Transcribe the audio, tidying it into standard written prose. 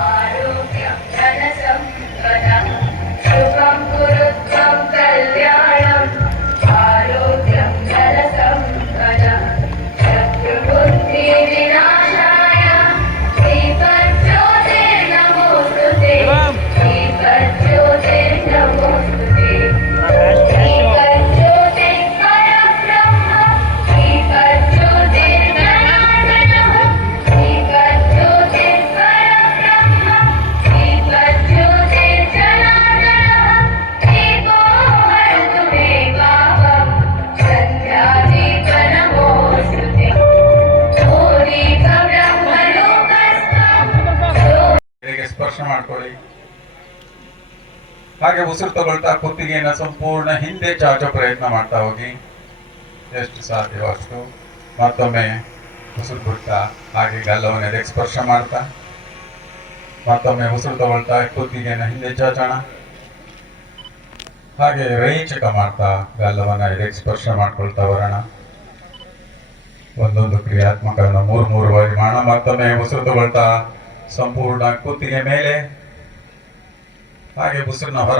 आरोग्यं धनसम्पदः शुभं कुरुत्वं कल्याणम् आरोग्यं धनसम्पदः शत्रुबुद्धिविनाशाय श्रीपञ्चोतिर्नमोऽस्तु ते श्रीपञ्चोतिर्नमोऽस्तु ते ಸ್ಪರ್ಶ ಮಾಡ್ಕೊಳ್ಳಿ. ಹಾಗೆ ಉಸಿರು ತಗೊಳ್ತಾ ಕುತ್ತಿಗೆಯನ್ನು ಸಂಪೂರ್ಣ ಹಿಂದೆ ಚಾಚೋ ಪ್ರಯತ್ನ ಮಾಡ್ತಾ ಹೋಗಿ, ಎಷ್ಟು ಸಾಧ್ಯವೋ ಅಷ್ಟು. ಮತ್ತೊಮ್ಮೆ ಉಸಿರು ಬಿಡ್ತಾ ಹಾಗೆ ಗಲ್ಲವನ್ನು ಎದೆಗೆ ಸ್ಪರ್ಶ ಮಾಡ್ತಾ, ಮತ್ತೊಮ್ಮೆ ಉಸಿರು ತಗೊಳ್ತಾ ಕುತ್ತಿಗೆಯನ್ನು ಹಿಂದೆ ಚಾಚೋಣ. ಹಾಗೆ ರೇಚಕ ಮಾಡ್ತಾ ಗಲ್ಲವನ್ನು ಎದೆಗೆ ಸ್ಪರ್ಶ ಮಾಡ್ಕೊಳ್ತಾ ಬರೋಣ. ಒಂದೊಂದು ಕ್ರಿಯಾತ್ಮಕವನ್ನು ಮೂರು ಬಾರಿ ಮಾಡೋಣ. ಮತ್ತೊಮ್ಮೆ ಉಸಿರು ತಗೊಳ್ತಾ ಸಂಪೂರ್ಣ ಕುತ್ತಿಗೆ ಮೇಲೆ, ಹಾಗೆ ಉಸಿರನ್ನ ಹೊರ